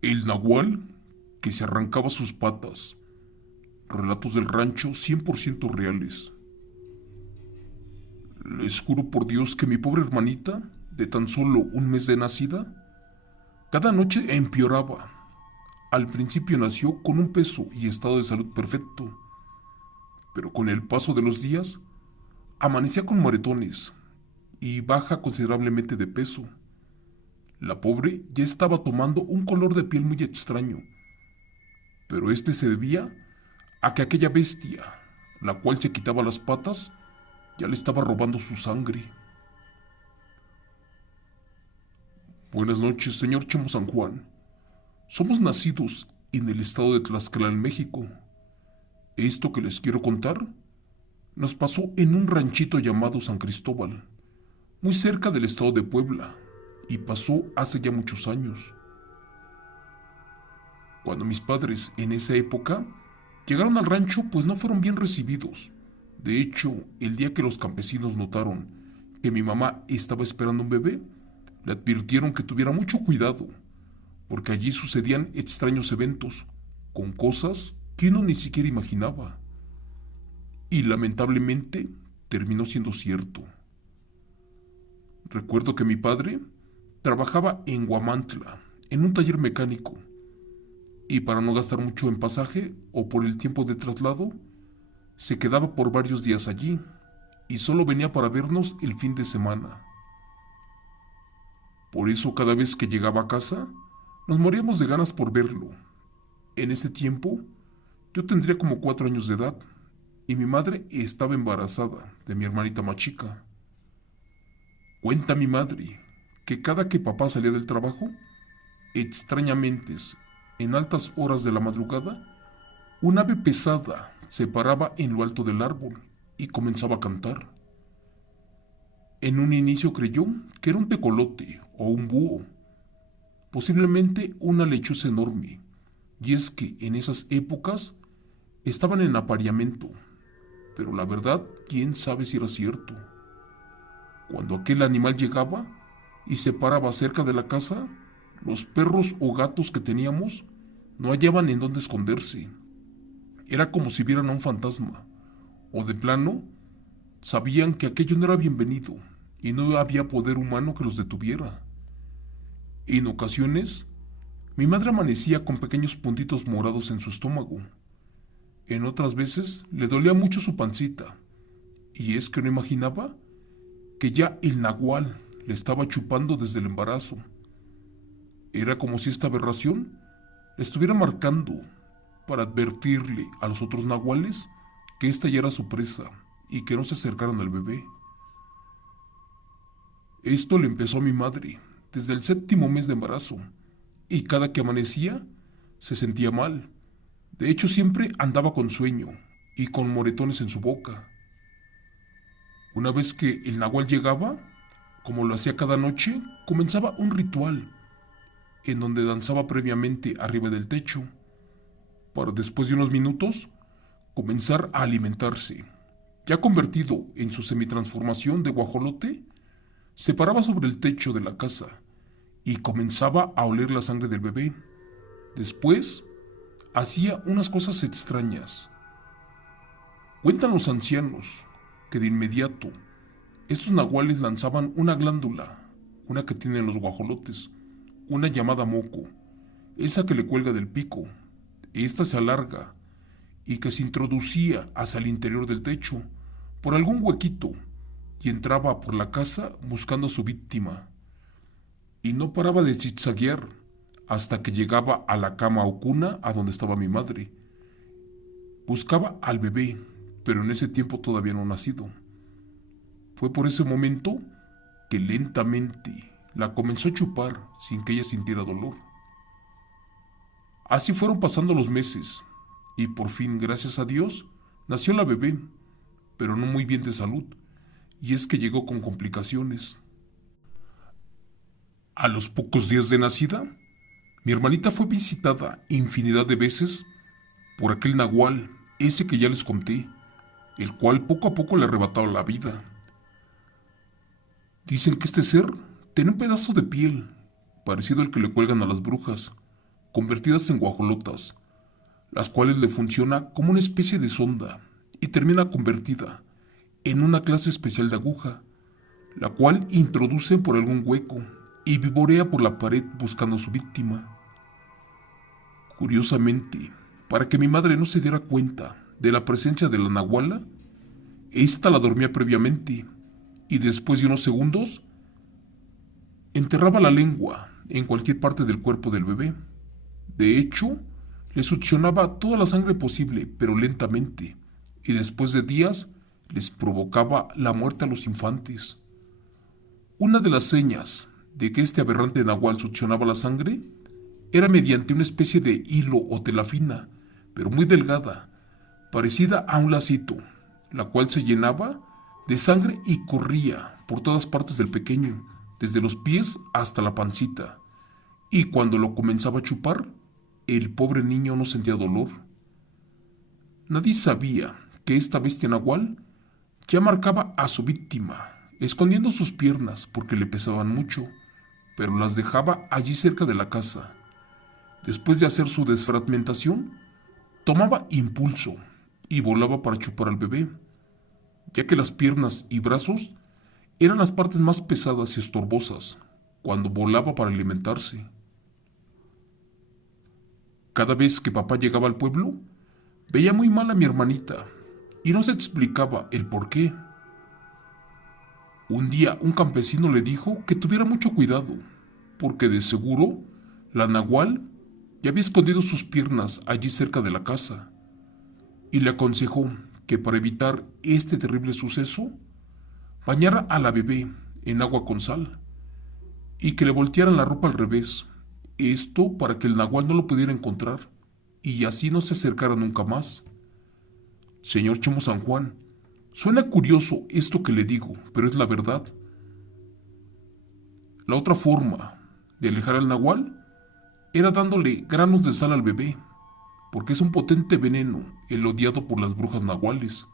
El nahual que se arrancaba sus patas. Relatos del rancho 100% reales. Les juro por Dios que mi pobre hermanita, de tan solo un mes de nacida, cada noche empeoraba. Al principio nació con un peso y estado de salud perfecto, pero con el paso de los días amanecía con moretones y baja considerablemente de peso. La pobre ya estaba tomando un color de piel muy extraño, pero este se debía a que aquella bestia, la cual se quitaba las patas, ya le estaba robando su sangre. Buenas noches, señor Chemo San Juan. Somos nacidos en el estado de Tlaxcala, en México. Esto que les quiero contar nos pasó en un ranchito llamado San Cristóbal, muy cerca del estado de Puebla, y pasó hace ya muchos años. Cuando mis padres en esa época llegaron al rancho, pues no fueron bien recibidos. De hecho, el día que los campesinos notaron que mi mamá estaba esperando un bebé, le advirtieron que tuviera mucho cuidado, porque allí sucedían extraños eventos, con cosas que uno ni siquiera imaginaba. Y lamentablemente terminó siendo cierto. Recuerdo que mi padre trabajaba en Huamantla, en un taller mecánico, y para no gastar mucho en pasaje o por el tiempo de traslado, se quedaba por varios días allí y solo venía para vernos el fin de semana. Por eso cada vez que llegaba a casa, nos moríamos de ganas por verlo. En ese tiempo, yo tendría como 4 años de edad y mi madre estaba embarazada de mi hermanita más chica. Cuenta mi madre que cada que papá salía del trabajo, extrañamente, en altas horas de la madrugada, un ave pesada se paraba en lo alto del árbol y comenzaba a cantar. En un inicio creyó que era un tecolote o un búho, posiblemente una lechuza enorme, y es que en esas épocas estaban en apareamiento, pero la verdad, quién sabe si era cierto. Cuando aquel animal llegaba y se paraba cerca de la casa, los perros o gatos que teníamos no hallaban en dónde esconderse. Era como si vieran a un fantasma, o de plano, sabían que aquello no era bienvenido y no había poder humano que los detuviera. En ocasiones, mi madre amanecía con pequeños puntitos morados en su estómago. En otras veces le dolía mucho su pancita, y es que no imaginaba que ya el nahual le estaba chupando desde el embarazo. Era como si esta aberración le estuviera marcando para advertirle a los otros nahuales que esta ya era su presa y que no se acercaran al bebé. Esto le empezó a mi madre desde el 7.º mes de embarazo, y cada que amanecía se sentía mal. De hecho, siempre andaba con sueño y con moretones en su boca. Una vez que el nahual llegaba, como lo hacía cada noche, comenzaba un ritual en donde danzaba previamente arriba del techo, para después de unos minutos comenzar a alimentarse. Ya convertido en su semitransformación de guajolote, se paraba sobre el techo de la casa y comenzaba a oler la sangre del bebé. Después, hacía unas cosas extrañas. Cuentan los ancianos que de inmediato estos nahuales lanzaban una glándula, una que tienen los guajolotes, una llamada moco, esa que le cuelga del pico. Esta se alarga y que se introducía hacia el interior del techo por algún huequito y entraba por la casa buscando a su víctima. Y no paraba de zigzaguear hasta que llegaba a la cama o cuna a donde estaba mi madre. Buscaba al bebé, pero en ese tiempo todavía no nacido. Fue por ese momento que lentamente la comenzó a chupar sin que ella sintiera dolor. Así fueron pasando los meses, y por fin, gracias a Dios, nació la bebé, pero no muy bien de salud, y es que llegó con complicaciones. A los pocos días de nacida, mi hermanita fue visitada infinidad de veces por aquel nahual, ese que ya les conté, el cual poco a poco le arrebataba la vida. Dicen que este ser tenía un pedazo de piel, parecido al que le cuelgan a las brujas, convertidas en guajolotas, las cuales le funciona como una especie de sonda y termina convertida en una clase especial de aguja, la cual introduce por algún hueco y vivorea por la pared buscando a su víctima. Curiosamente, para que mi madre no se diera cuenta de la presencia de la nahuala, ésta la dormía previamente y después de unos segundos enterraba la lengua en cualquier parte del cuerpo del bebé. De hecho, le succionaba toda la sangre posible, pero lentamente, y después de días les provocaba la muerte a los infantes. Una de las señas de que este aberrante nahual succionaba la sangre era mediante una especie de hilo o tela fina, pero muy delgada, parecida a un lacito, la cual se llenaba de sangre y corría por todas partes del pequeño, desde los pies hasta la pancita, y cuando lo comenzaba a chupar, el pobre niño no sentía dolor. Nadie sabía que esta bestia nahual ya marcaba a su víctima, escondiendo sus piernas porque le pesaban mucho, pero las dejaba allí cerca de la casa. Después de hacer su desfragmentación, tomaba impulso y volaba para chupar al bebé, ya que las piernas y brazos eran las partes más pesadas y estorbosas cuando volaba para alimentarse. Cada vez que papá llegaba al pueblo, veía muy mal a mi hermanita y no se explicaba el por qué. Un día un campesino le dijo que tuviera mucho cuidado, porque de seguro la nahual ya había escondido sus piernas allí cerca de la casa, y le aconsejó que para evitar este terrible suceso, bañara a la bebé en agua con sal, y que le voltearan la ropa al revés, esto para que el nahual no lo pudiera encontrar, y así no se acercara nunca más. Señor Chemo San Juan, suena curioso esto que le digo, pero es la verdad. La otra forma de alejar al nahual era dándole granos de sal al bebé, porque es un potente veneno el odiado por las brujas nahuales.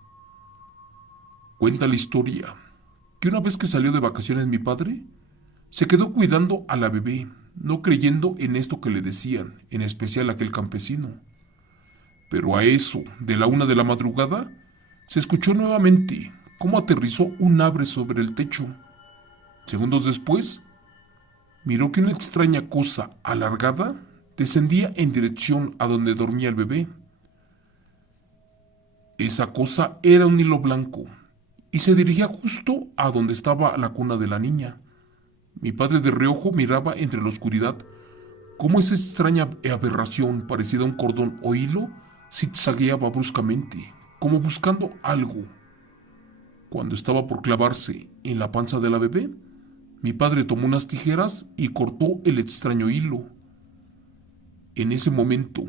Cuenta la historia que una vez que salió de vacaciones mi padre, se quedó cuidando a la bebé, no creyendo en esto que le decían, en especial aquel campesino. Pero a eso de la 1 de la madrugada, se escuchó nuevamente cómo aterrizó un ave sobre el techo. Segundos después, miró que una extraña cosa alargada descendía en dirección a donde dormía el bebé. Esa cosa era un hilo blanco y se dirigía justo a donde estaba la cuna de la niña. Mi padre de reojo miraba entre la oscuridad cómo esa extraña aberración parecida a un cordón o hilo zigzagueaba bruscamente, como buscando algo. Cuando estaba por clavarse en la panza de la bebé, mi padre tomó unas tijeras y cortó el extraño hilo. En ese momento,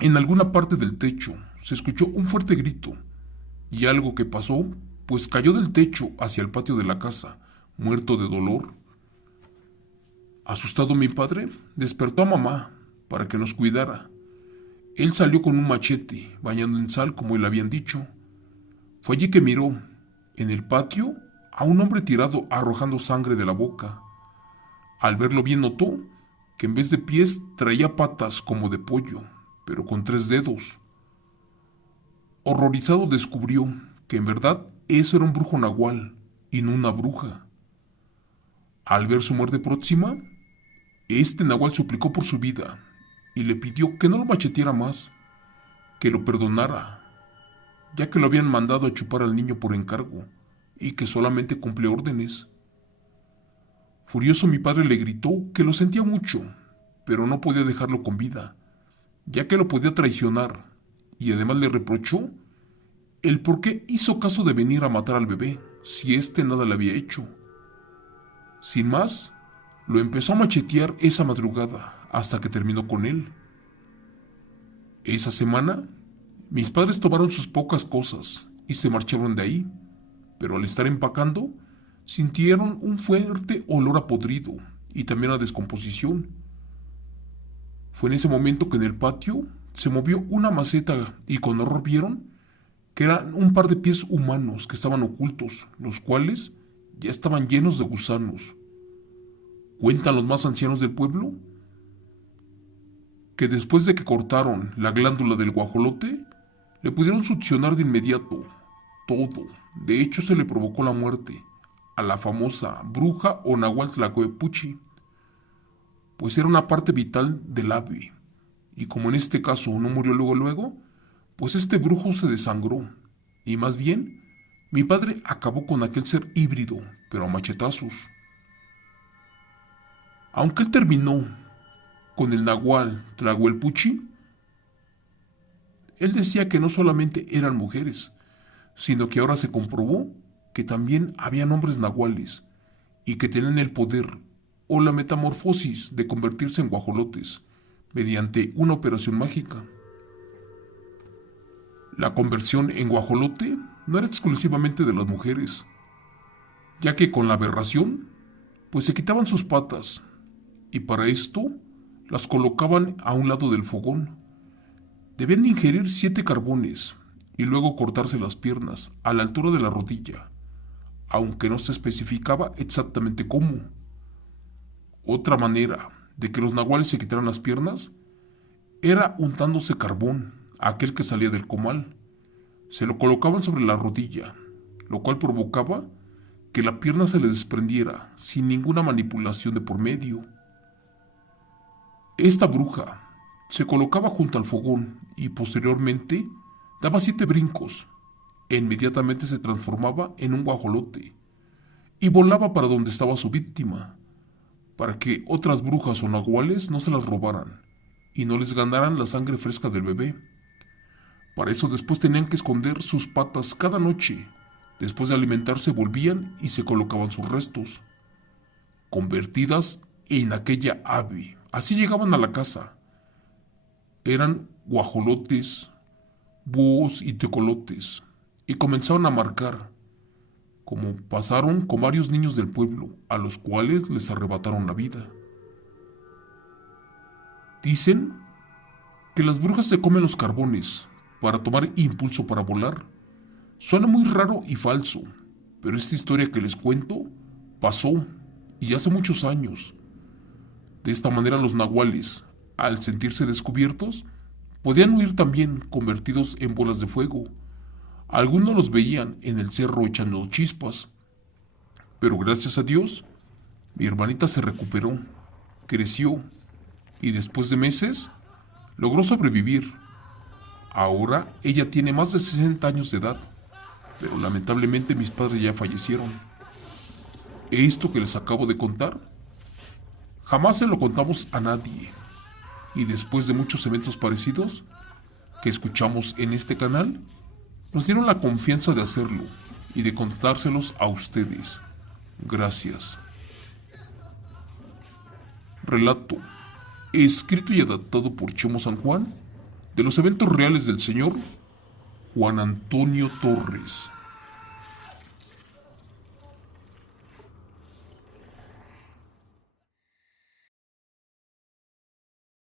en alguna parte del techo, se escuchó un fuerte grito, y algo que pasó, pues cayó del techo hacia el patio de la casa, muerto de dolor. Asustado mi padre, despertó a mamá para que nos cuidara. Él salió con un machete, bañando en sal como le habían dicho. Fue allí que miró, en el patio, a un hombre tirado arrojando sangre de la boca. Al verlo bien notó que en vez de pies traía patas como de pollo, pero con 3 dedos. Horrorizado descubrió que en verdad eso era un brujo nahual y no una bruja. Al ver su muerte próxima, este nahual suplicó por su vida y le pidió que no lo macheteara más, que lo perdonara, ya que lo habían mandado a chupar al niño por encargo y que solamente cumple órdenes. Furioso mi padre le gritó que lo sentía mucho, pero no podía dejarlo con vida, ya que lo podía traicionar, y además le reprochó el por qué hizo caso de venir a matar al bebé si éste nada le había hecho. Sin más, lo empezó a machetear esa madrugada hasta que terminó con él. Esa semana, mis padres tomaron sus pocas cosas y se marcharon de ahí, pero al estar empacando, sintieron un fuerte olor a podrido y también a descomposición. Fue en ese momento que en el patio se movió una maceta y con horror vieron que eran un par de pies humanos que estaban ocultos, los cuales ya estaban llenos de gusanos. Cuentan los más ancianos del pueblo que después de que cortaron la glándula del guajolote, le pudieron succionar de inmediato todo. De hecho, se le provocó la muerte a la famosa bruja o Nahual Tlacoepuchi, pues era una parte vital del ave. Y como en este caso no murió luego, pues este brujo se desangró. Y más bien, mi padre acabó con aquel ser híbrido, pero a machetazos. Aunque él terminó con el Nahual Tlahuelpuchi, él decía que no solamente eran mujeres, sino que ahora se comprobó que también habían hombres nahuales y que tenían el poder o la metamorfosis de convertirse en guajolotes mediante una operación mágica. La conversión en guajolote no era exclusivamente de las mujeres, ya que con la aberración, pues se quitaban sus patas y para esto las colocaban a un lado del fogón. Debían ingerir 7 carbones y luego cortarse las piernas a la altura de la rodilla, aunque no se especificaba exactamente cómo. Otra manera de que los nahuales se quitaran las piernas era untándose carbón, aquel que salía del comal. Se lo colocaban sobre la rodilla, lo cual provocaba que la pierna se le desprendiera sin ninguna manipulación de por medio. Esta bruja se colocaba junto al fogón y posteriormente daba 7 brincos e inmediatamente se transformaba en un guajolote y volaba para donde estaba su víctima, para que otras brujas o nahuales no se las robaran y no les ganaran la sangre fresca del bebé. Para eso después tenían que esconder sus patas cada noche. Después de alimentarse volvían y se colocaban sus restos, convertidas en aquella ave. Así llegaban a la casa. Eran guajolotes, búhos y tecolotes, y comenzaban a marcar, como pasaron con varios niños del pueblo, a los cuales les arrebataron la vida. Dicen que las brujas se comen los carbones para tomar impulso para volar. Suena muy raro y falso, pero esta historia que les cuento pasó y hace muchos años. De esta manera los nahuales, al sentirse descubiertos, podían huir también convertidos en bolas de fuego. Algunos los veían en el cerro echando chispas, pero gracias a Dios, mi hermanita se recuperó, creció y después de meses logró sobrevivir. Ahora ella tiene más de 60 años de edad, pero lamentablemente mis padres ya fallecieron. Esto que les acabo de contar, jamás se lo contamos a nadie. Y después de muchos eventos parecidos que escuchamos en este canal, nos dieron la confianza de hacerlo y de contárselos a ustedes. Gracias. Relato, escrito y adaptado por Chemo San Juan, de los eventos reales del señor Juan Antonio Torres.